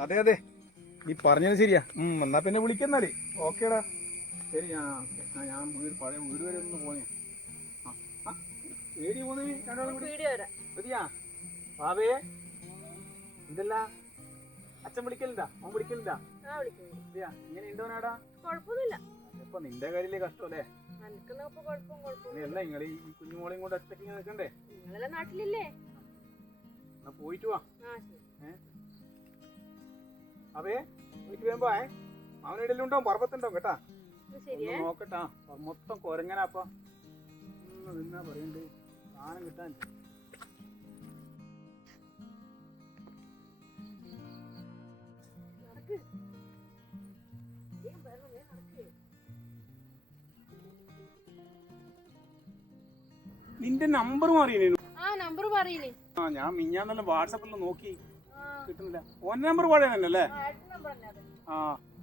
അതെ അതെ. നീ പറഞ്ഞത് ശരിയാ. എന്നാ പിന്നെ വിളിക്കുന്നാലേ ഓക്കേടാ. ശരി ഞാൻ ഞാൻ വീട് പഴയ വീട് വരെ ഒന്ന് പോന്നെ. ഏടി പോന്നെ രണ്ടാളും കൂടി? മതിയാ. ബാബേ എന്തല്ല അച്ഛൻ വിളിക്കലുണ്ടാ? അവൻ വിളിക്കലുണ്ടാ? ഇങ്ങനെ ഉണ്ടോനാടാ കുഴപ്പമൊന്നുമില്ല. ഇപ്പൊ നിന്റെ കാര്യത്തിലെ കഷ്ടമല്ലേ അല്ല? നിങ്ങൾ ഈ കുഞ്ഞുമോളെയും കൊണ്ട് ഒറ്റയ്ക്ക് നിൽക്കണ്ടേ നിങ്ങളെല്ലാം നാട്ടിലില്ലേ? എന്നാ പോയിട്ട് വാ. ശരി. അവേ എനിക്ക് വരുമ്പോ അവനിടയിലും ഉണ്ടോ? പറമ്പത്തുണ്ടാവും കേട്ടാ. നോക്കട്ടാ. മൊത്തം കൊരങ്ങനാപ്പാ നിന്നാ പറയണ്ട്? സാധനം കിട്ടാൻ. നിന്റെ നമ്പർ മാറിയോ ആ നമ്പർ പറയില്ലേ ആ ഞാൻ മിഞ്ഞാന്നെല്ലാം വാട്സാപ്പിൽ നോക്കി. കിട്ടുന്നില്ല. ഓൻ നമ്പർ പഴയ തന്നെ അല്ലേ? ആ,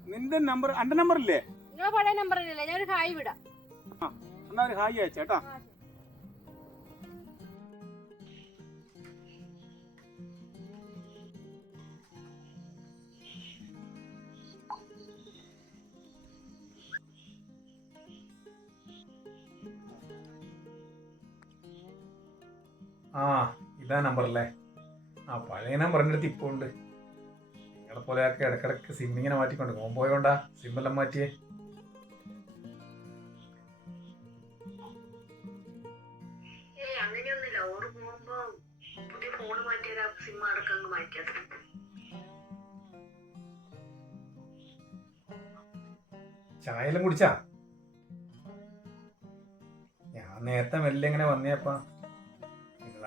നിന്റെ നമ്പർ അന്റെ നമ്പർ ഇല്ലേ? നിങ്ങളെ പഴയ നമ്പർ അല്ലേ ഞാൻ ഒരു ഹായ് വിടാം. ആ എന്നാ ഒരു ഹായ് അയച്ചേട്ടാ ആ ഇതാ നമ്പർ അല്ലേ ആ പഴയ ഞാൻ പറഞ്ഞെടുത്ത് ഇപ്പോൾ ഉണ്ട്. നിങ്ങളെ പോലെ ഒക്കെ ഇടക്കിടക്ക് സിം ഇങ്ങനെ മാറ്റിക്കൊണ്ട് ഓൻ പോയോണ്ടാ സിമ്മെല്ലാം മാറ്റിയേ. ചായയെല്ലാം കുടിച്ചാ? ഞാൻ നേരത്തെ മെല്ലെ ഇങ്ങനെ വന്നേപ്പാ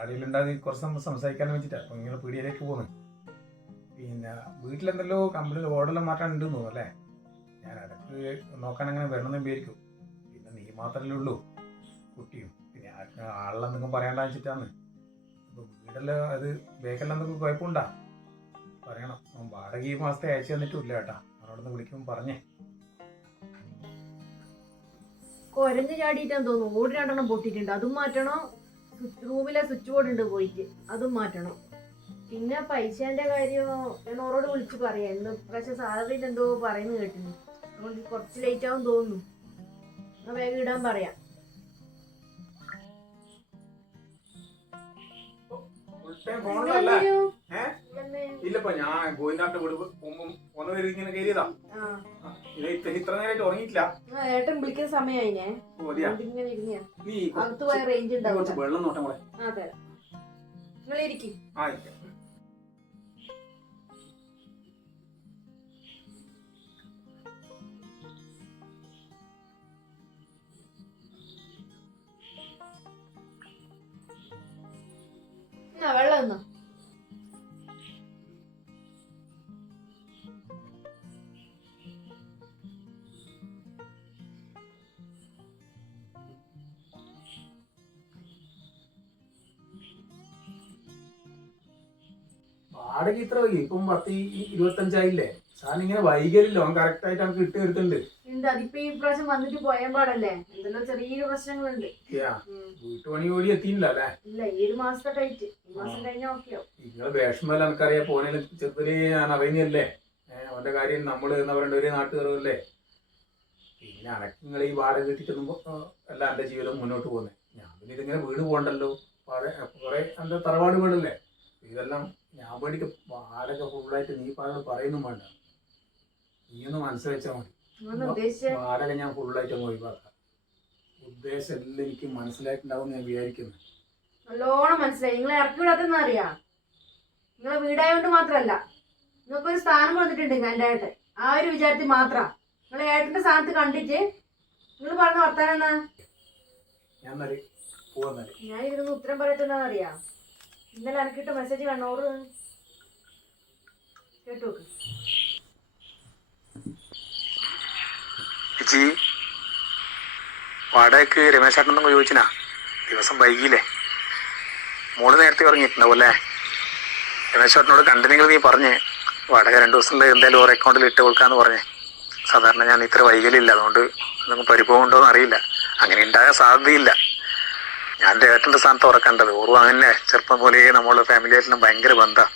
നിങ്ങളടിയിലുണ്ടാകുന്ന കുറച്ച് നമ്മൾ സംസാരിക്കാൻ വെച്ചിട്ടാ അപ്പൊ ഇങ്ങനെ പീടിയയിലേക്ക് പോകുന്നത് പിന്നെ വീട്ടിലെന്തല്ലോ കമ്പനിയിൽ ഓർഡറെല്ലാം മാറ്റാൻ ഉണ്ട് തോന്നുന്നു അല്ലേ? ഞാൻ അടുത്ത് നോക്കാൻ അങ്ങനെ വരണമെന്ന് വിചാരിക്കും. പിന്നെ നീ മാത്രമല്ലേ ഉള്ളൂ. കുട്ടിയും. പിന്നെ ആർക്കും ആളെന്തെങ്കിലും പറയണ്ട വെച്ചിട്ടാണ് അപ്പൊ വീടെല്ലാം അത് ബേക്കെല്ലാം എന്തെങ്കിലും കുഴപ്പമുണ്ടാ? പറയണം. വാടക ഈ മാസത്തെ അയച്ചു തന്നിട്ടില്ല കേട്ടാ. അവനോടൊന്ന് വിളിക്കുമ്പോൾ പറഞ്ഞേ. കൊരഞ്ഞു ചാടിയിട്ടാന്ന് തോന്നുന്നു. ഓടി രണ്ടെണ്ണം പൊട്ടിയിട്ടുണ്ട്. അതും മാറ്റണം? റൂമിലെ സ്വിച്ച് ബോർഡ് ഉണ്ട് പോയിട്ട് അതും മാറ്റണം. പിന്നെ പൈസേന്റെ കാര്യം ഞാൻ ഓരോട് വിളിച്ച് പറയാം. ഇന്ന് പക്ഷെ സാലറിയിൽ എന്തോ പറയുന്നു കേട്ടിന്. അതുകൊണ്ട് കുറച്ച് ലേറ്റ് ആവും തോന്നുന്നു. വേഗം ഇടാൻ പറയാം. ഫോണിലല്ലേ? ഇല്ലപ്പോ ഞാൻ ഗോവിന്ദാട്ട് വീട് പോകുമ്പോ ഒന്ന് ഇങ്ങനെ കയറിയതാ. ഇത്ര നേരായിട്ട് നേരമായിട്ട് ഉറങ്ങിയിട്ടില്ല ഏട്ടൻ വിളിക്കുന്ന സമയമായിനെ ഞാൻ ഇങ്ങനെ ഇരുന്നിയാ. നീ അകത്ത് പോയ റേഞ്ച് ഉണ്ടാവും വെള്ളം നോട്ടെ നിങ്ങൾ ഇരിക്കും. വെള്ളം എന്നാ വാടക ഇത്ര വൈകി ഇപ്പം പത്ത് ഇരുപത്തഞ്ചായില്ലേ? സാധനം ഇങ്ങനെ വൈകലില്ലോ. അവൻ കറക്റ്റ് ആയിട്ട് നമുക്ക് ഇട്ട് എടുത്തിട്ടുണ്ട് നിങ്ങൾ അതിപ്പോ ഈ പ്രാവശ്യം വന്നിട്ട് പോയാൻ പാടല്ലേ? എന്തെല്ലാം ചെറിയ പ്രശ്നങ്ങളുണ്ട്. യാ, ഉം. വീട്ടുപണി കൂടി എത്തിയില്ല അല്ലേ? ഇല്ല ഈ ഒരു മാസത്തെ ടൈറ്റ് ഈ മാസം കഴിഞ്ഞാൽ ഓക്കെയോ നിങ്ങളെ വിഷമല്ല എനിക്കറിയാം. പോണേലും ചെറുതിലേ ഞാൻ അറിയുന്നില്ലേ അവന്റെ കാര്യം നമ്മൾ എന്ന് പറയണ്ട ഒരു നാട്ടുകാരല്ലേ? പിന്നെ അനക്ക് നിങ്ങൾ ഈ വാടക കിട്ടിക്കുമ്പോ അല്ല എന്റെ ജീവിതം മുന്നോട്ട് പോകുന്നത് ഞാൻ പിന്നെ ഇതിങ്ങനെ വീട് പോകണ്ടല്ലോ. കുറെ എന്റെ തറവാട് വീടല്ലേ? ഇതെല്ലാം ഞാൻ പേടിക്ക് വാടക ഫുള്ളായിട്ട് നീ പറഞ്ഞത് പറയുന്നും വേണ്ട. നീ ഒന്ന് മനസ്സിലാച്ചാൽ മതി നിങ്ങൾ വാടക ഞാൻ ഫുള്ളായിട്ട് ഒഴിവാക്കാം. ഉദ്ദേശം എല്ലാം എനിക്ക് മനസ്സിലായിട്ടുണ്ടാവും ഞാൻ വിചാരിക്കുന്നു. നല്ലോണം മനസ്സിലായി. നിങ്ങളെ ഇറക്കി വിടാത്തെന്ന് അറിയാം? നിങ്ങളെ വീടായോണ്ട് മാത്രല്ല. നിങ്ങൾക്കൊരു സ്ഥാനം കൊടുത്തിട്ടുണ്ട് എന്റെ ഏട്ടൻ. ആ ഒരു വിചാരത്തിൽ മാത്രം. നിങ്ങളെ ഏട്ടന്റെ സ്ഥാനത്ത് കണ്ടിട്ട് നിങ്ങൾ പറഞ്ഞ വർത്താനെന്നാ ഞാൻ ഇതിനൊന്നും ഉത്തരം പറയത്തെന്താന്ന് അറിയാം? ഇന്നലെ ഇറക്കിയിട്ട് മെസ്സേജ് കണ്ണോട് കേട്ടു ജി വാടകയ്ക്ക് രമേശ് ചേട്ടനൊന്നും ചോദിച്ചിനാ ദിവസം വൈകിയില്ലേ മോൾ നേരത്തെ ഉറങ്ങിയിട്ടുണ്ടാവും രമേശ് ചേട്ടനോട് കണ്ടിനെങ്കിൽ നീ പറഞ്ഞേ വാടക രണ്ടു ദിവസം എന്തായാലും ഓരോ അക്കൗണ്ടിൽ ഇട്ട് കൊടുക്കാന്ന് പറഞ്ഞേ. സാധാരണ ഞാൻ ഇത്ര വൈകലില്ല അതുകൊണ്ട് നമുക്ക് പരിഭവം ഉണ്ടോ എന്ന് അറിയില്ല. അങ്ങനെ ഉണ്ടാകാൻ സാധ്യതയില്ല. ഞാൻ ഏട്ടന്റെ സ്ഥാനത്ത് ഉറക്കേണ്ടത് ഓർവ് അങ്ങനെ ചെറുപ്പം പോലെ നമ്മളെ ഫാമിലി ആയിട്ടും ഭയങ്കര ബന്ധമാണ്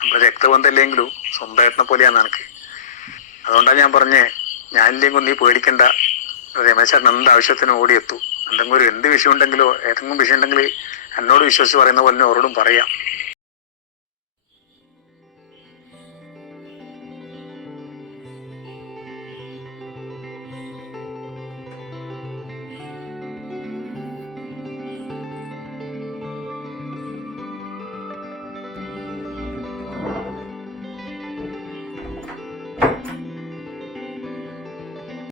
നമ്മുടെ രക്തബന്ധം ഇല്ലെങ്കിലും സ്വന്തം ഏട്ടനെ പോലെയാണ് എനിക്ക്. അതുകൊണ്ടാണ് ഞാൻ പറഞ്ഞേ ഞാനില്ലെങ്കിൽ നീ പേടിക്കണ്ട. രമേശേട്ടൻ എന്ത് ആവശ്യത്തിനും ഓടിയെത്തു എന്തെങ്കിലും ഒരു എന്ത് വിഷയം ഉണ്ടെങ്കിലോ ഏതെങ്കിലും വിഷയം ഉണ്ടെങ്കിൽ എന്നോട് വിശ്വസിച്ച് പറയുന്ന പോലെ ഓരോടും പറയാം.